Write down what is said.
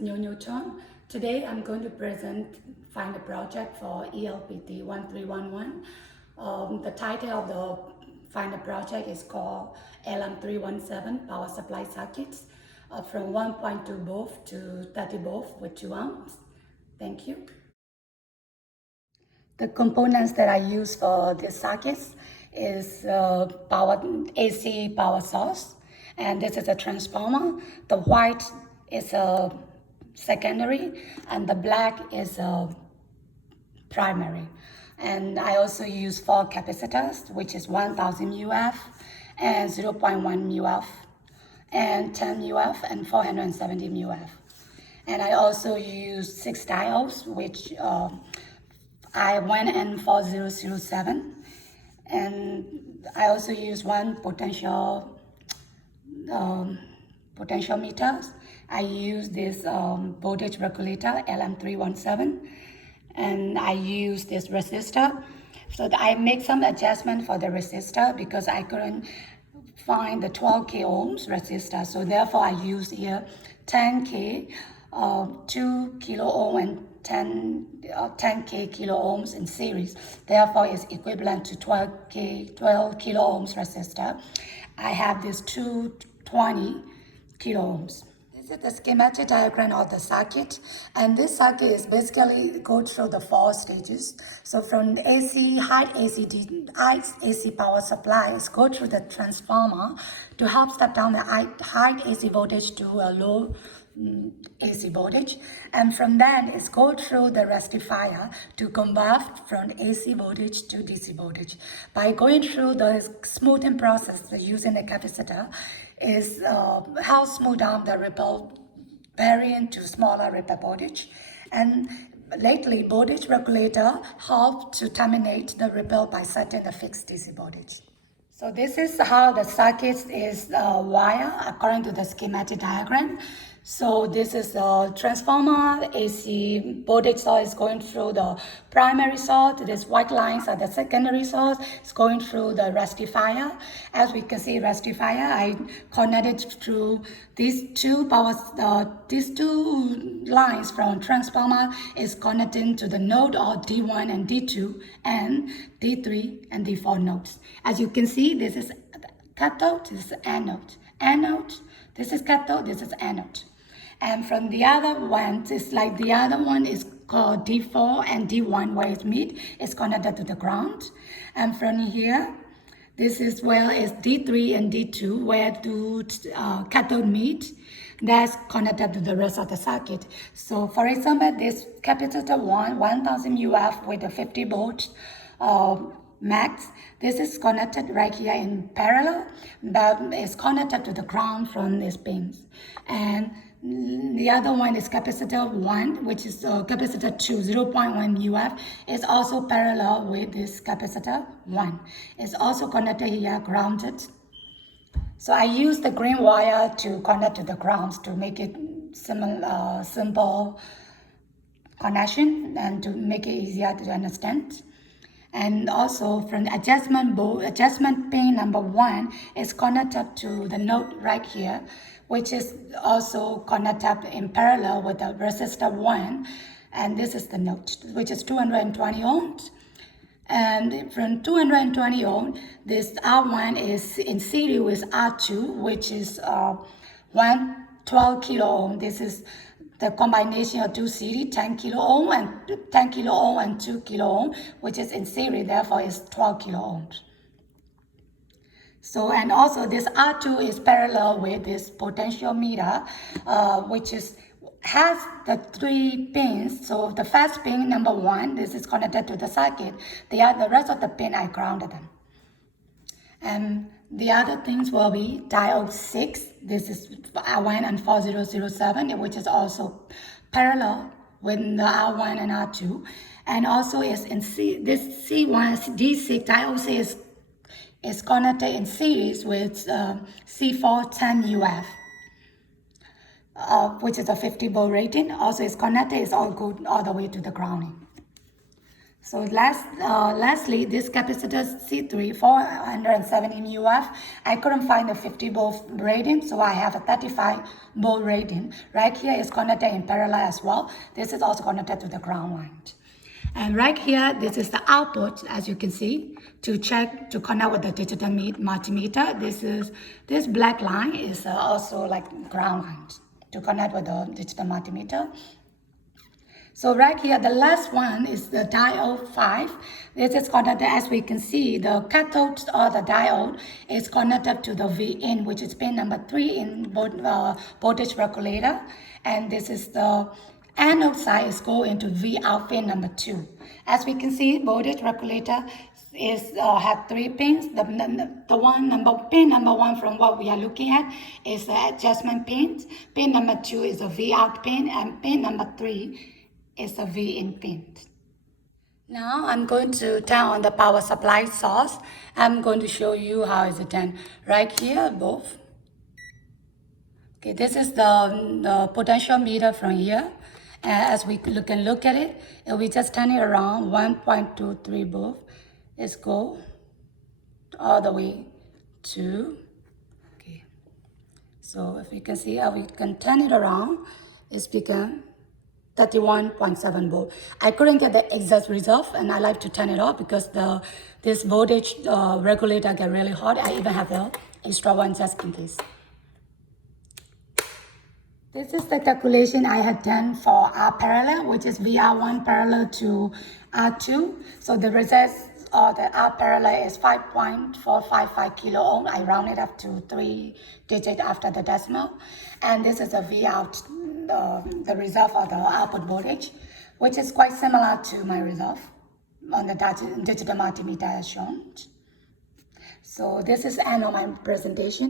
Nyo Nyo Chon. Today I'm going to find a project for ELPT 1311. The title of the find a project is called LM317 Power Supply Circuits from 1.2 volt to 30 volt with 2 amps. Thank you. The components that I use for this circuits is AC power source, and this is a transformer. The white is a secondary, and the black is a primary. And I also use 4 capacitors, which is 1000 UF and 0.1 UF and 10 UF and 470 UF. And I also use 6 diodes, which I went in 4007, and I also use 1 potentiometers. I use this voltage regulator LM317, and I use this resistor. So I make some adjustment for the resistor because I couldn't find the 12K ohms resistor. So therefore I use here 10K, 2 kilo ohm and 10K kilo ohms in series. Therefore it's equivalent to 12 kilo ohms resistor. I have this 220 kilo ohms. This is the schematic diagram of the circuit, and this circuit is basically go through the 4 stages. So from the high AC power supply is go through the transformer to help step down the high AC voltage to a low AC voltage, and from then it's go through the rectifier to convert from AC voltage to DC voltage. By going through the smoothing process using the capacitor is how smooth down the ripple variant to smaller ripple voltage, and lately voltage regulator help to terminate the ripple by setting the fixed DC voltage. So this is how the circuit is wired according to the schematic diagram. So this is the transformer. AC voltage source is going through the primary source. These white lines are the secondary source. It's going through the rectifier. As we can see, rectifier, I connected through these two lines from transformer is connecting to the node of D1 and D2 and D3 and D4 nodes. As you can see, this is cathode, this is anode. Anode, this is cathode, this is anode. And from the other one, it's like the other one is called D4 and D1 where it meet. It's connected to the ground. And from here, this is where is D3 and D2 where the cathode meet. That's connected to the rest of the circuit. So for example, this capacitor 1000 UF with a 50 volt max. This is connected right here in parallel, but it's connected to the ground from these pins. And the other one is capacitor 1, which is capacitor 2, 0.1 UF. It's also parallel with this capacitor 1. It's also connected here, grounded. So I use the green wire to connect to the grounds to make it simple connection and to make it easier to understand. And also from the adjustment pin number 1 is connected to the node right here, which is also connected in parallel with the resistor 1. And this is the node, which is 220 ohms. And from 220 ohms, this R1 is in series with R2, which is 112 kilo ohm. This is the combination of 2 series, 10 kilo ohm and 2 kilo ohm, which is in series, therefore is 12 kilo ohms. So, and also this R2 is parallel with this potentiometer, which has the 3 pins. So the first pin, number 1, this is connected to the circuit. The rest of the pin, I grounded them. And the other things will be diode 6. This is R1 and 4007, which is also parallel with the R1 and R2. And also is in this C1, D6, diode 6 is connected in series with C4 10 UF. Which is a 50 volt rating. Also is connected, it's all good all the way to the grounding. So lastly, this capacitor C3 470 MUF, I couldn't find the 50 volt rating, so I have a 35 volt rating. Right here is connected in parallel as well. This is also connected to the ground line. And right here, this is the output, as you can see, to connect with the digital multimeter. This black line is also like ground line to connect with the digital multimeter. So right here, the last one is the diode 5. This is connected, as we can see, the cathode or the diode is connected to the V-in, which is pin number 3 in voltage regulator. And this is the anode side is going into V-out pin number 2. As we can see, voltage regulator is have 3 pins. Pin number 1 from what we are looking at is the adjustment pins. Pin number 2 is the V-out pin, and pin number 3 is a V-in pin. Now I'm going to turn on the power supply source. I'm going to show you how is it done. Right here, both. Okay, this is the potential meter from here. As we can look at it, if we just turn it around, 1.23 both, let's go all the way to, okay. So if you can see how we can turn it around, it's become 31.7 volt. I couldn't get the exact result, and I like to turn it off because this voltage regulator get really hot. I even have the extra one just in case. This is the calculation I had done for R parallel, which is VR1 parallel to R2. So the result of the R parallel is 5.455 kilo ohm. I round it up to 3 digits after the decimal. And this is a V out, the result of the output voltage, which is quite similar to my result on the digital multimeter as shown. So this is the end of my presentation.